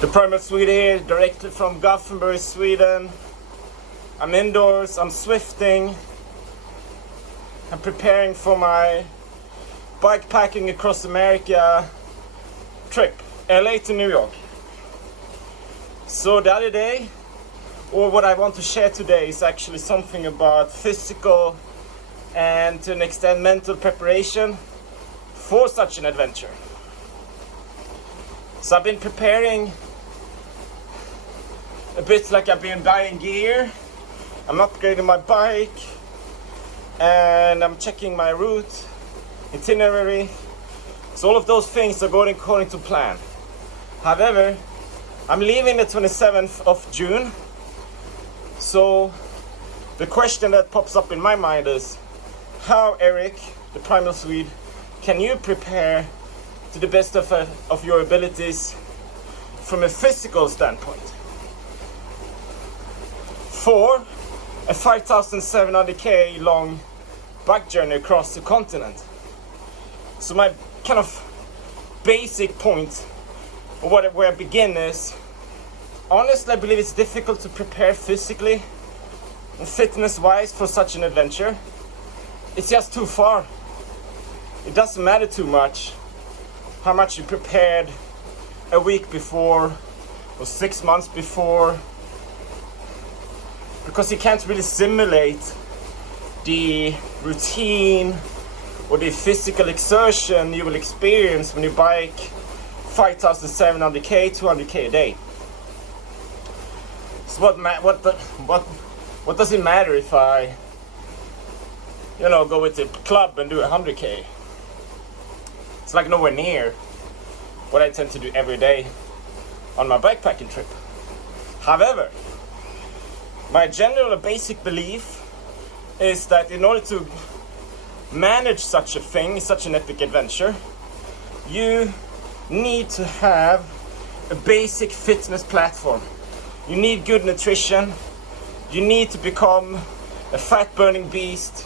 The Primal Swede here, directly from Gothenburg, Sweden. I'm indoors, I'm swifting. I'm preparing for my bikepacking across America trip, LA to New York. So the other day, or what I want to share today, is actually something about physical and to an extent mental preparation for such an adventure. So I've been preparing a bit, like I've been buying gear, I'm upgrading my bike, and I'm checking my route, itinerary. So all of those things are going according to plan. However, I'm leaving the 27th of June. So the question that pops up in my mind is, how, Eric, the Primal Swede, can you prepare to the best of your abilities from a physical standpoint for a 5,700k long bike journey across the continent? So my kind of basic point, or where I begin, is honestly I believe it's difficult to prepare physically and fitness wise for such an adventure. It's just too far. It doesn't matter too much how much you prepared a week before or 6 months before, because you can't really simulate the routine or the physical exertion you will experience when you bike 5,700k, 200k a day. So what does it matter if I, go with the club and do 100k? It's like nowhere near what I tend to do every day on my bikepacking trip. However, my general basic belief is that in order to manage such a thing, such an epic adventure, you need to have a basic fitness platform. You need good nutrition. You need to become a fat-burning beast.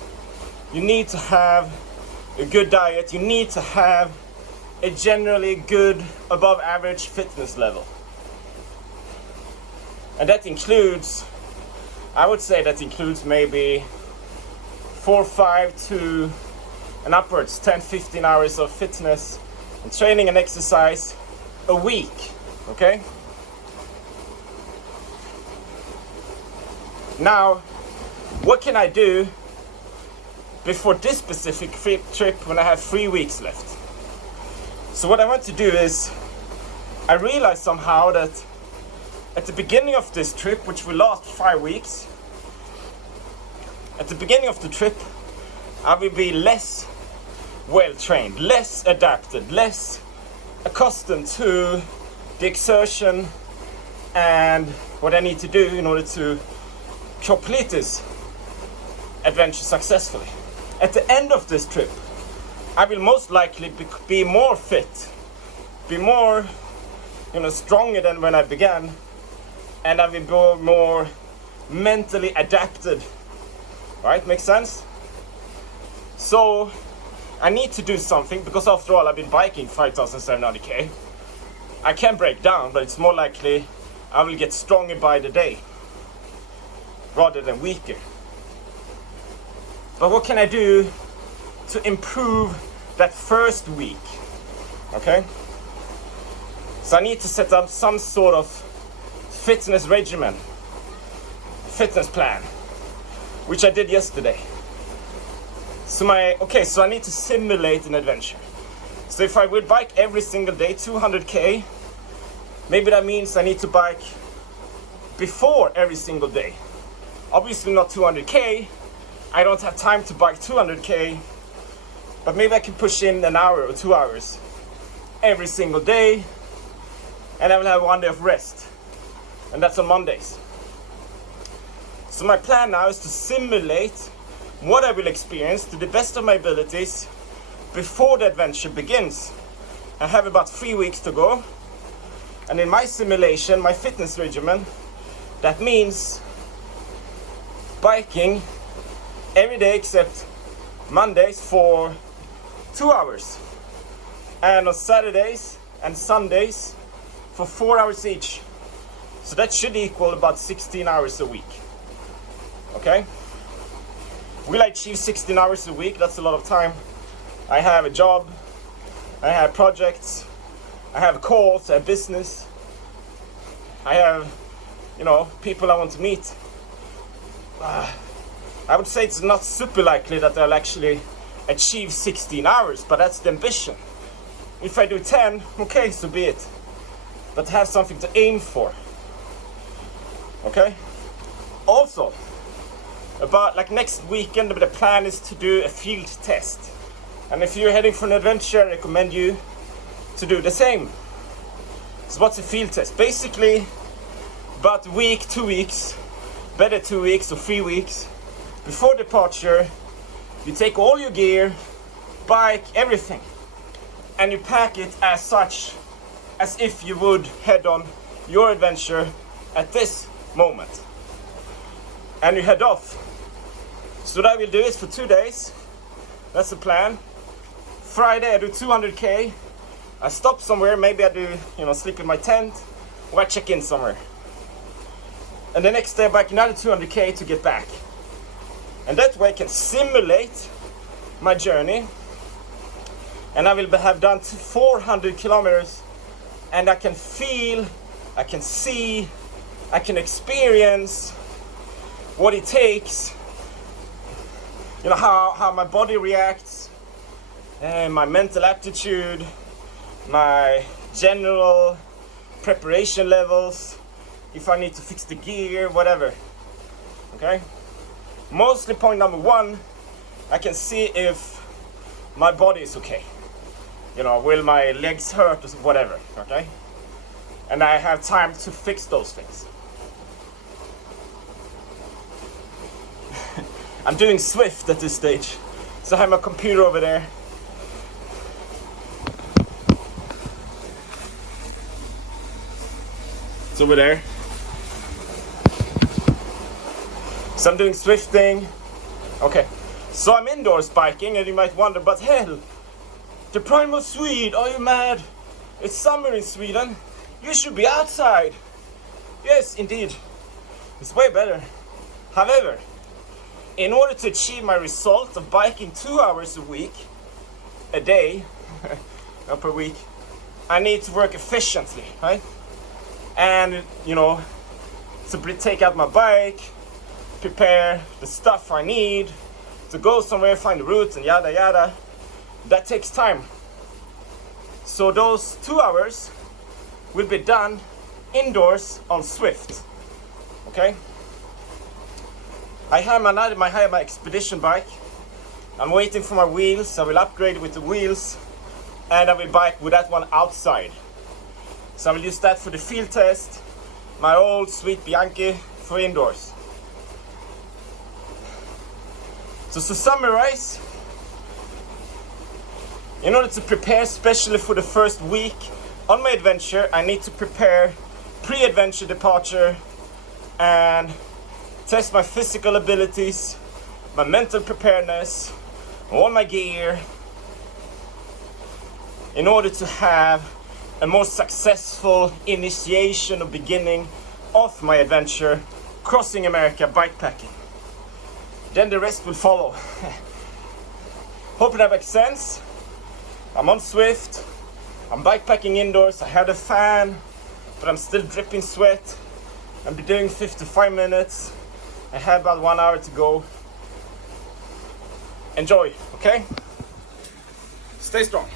You need to have a good diet. You need to have a generally good, above average fitness level. And that includes, I would say that includes maybe 4, 5 to and upwards, 10, 15 hours of fitness and training and exercise a week, okay? Now, what can I do before this specific trip when I have 3 weeks left? So what I want to do is, I realized somehow that at the beginning of this trip, which will last 5 weeks, at the beginning of the trip, I will be less well trained, less adapted, less accustomed to the exertion and what I need to do in order to complete this adventure successfully. At the end of this trip, I will most likely be more fit, be more, stronger than when I began, and I will be more mentally adapted. Right? Makes sense? So I need to do something, because after all I've been biking 5,700k. I can break down, but it's more likely I will get stronger by the day rather than weaker. But what can I do to improve that first week? Okay? So I need to set up some sort of fitness regimen, fitness plan, which I did yesterday. So I need to simulate an adventure. So if I would bike every single day 200k, maybe that means I need to bike before every single day. Obviously not 200k, I don't have time to bike 200k, but maybe I can push in an hour or 2 hours every single day, and I will have 1 day of rest, and that's on Mondays. So my plan now is to simulate what I will experience to the best of my abilities before the adventure begins. I have about 3 weeks to go, and in my simulation, my fitness regimen, that means biking every day except Mondays for 2 hours, and on Saturdays and Sundays for 4 hours each. So that should equal about 16 hours a week. Okay? Will I achieve 16 hours a week? That's a lot of time. I have a job, I have projects, I have calls, I have business, I have, people I want to meet. I would say it's not super likely that I'll actually achieve 16 hours, but that's the ambition. If I do 10, okay, so be it. But have something to aim for. Okay? Also, about like next weekend, the plan is to do a field test. And if you're heading for an adventure, I recommend you to do the same. So what's a field test? Basically, about a week, 2 weeks, better 2 weeks or 3 weeks, before departure, you take all your gear, bike, everything, and you pack it as such, as if you would head on your adventure at this moment. And you head off. So what I will do is for 2 days, that's the plan. Friday I do 200k, I stop somewhere, maybe I do, sleep in my tent, or I check in somewhere. And the next day I bike another 200k to get back. And that way I can simulate my journey. And I will have done 400 kilometers, and I can feel, I can see, I can experience what it takes, how my body reacts, and my mental aptitude, my general preparation levels, if I need to fix the gear, whatever. Okay? Mostly point number one, I can see if my body is okay. Will my legs hurt or whatever, okay? And I have time to fix those things. I'm doing Swift at this stage, so I have my computer over there. It's over there. So I'm doing Swifting. Okay, so I'm indoors biking, and you might wonder, but hell, the Primal Swede, are you mad? It's summer in Sweden. You should be outside. Yes, indeed. It's way better. However, in order to achieve my result of biking 2 hours a day, per week, I need to work efficiently, right? And, to take out my bike, prepare the stuff I need to go somewhere, find the routes and yada yada. That takes time. So those 2 hours will be done indoors on Swift. Okay? I have my expedition bike. I'm waiting for my wheels. I will upgrade with the wheels, and I will bike with that one outside. So I will use that for the field test. My old sweet Bianchi for indoors. So to summarize, in order to prepare especially for the first week on my adventure, I need to prepare pre-adventure departure and test my physical abilities, my mental preparedness, all my gear, in order to have a more successful initiation or beginning of my adventure crossing America bikepacking. Then the rest will follow. Hope that makes sense. I'm on Swift, I'm bikepacking indoors, I had a fan, but I'm still dripping sweat. I'll be doing 55 minutes. I have about 1 hour to go. Enjoy, okay? Stay strong.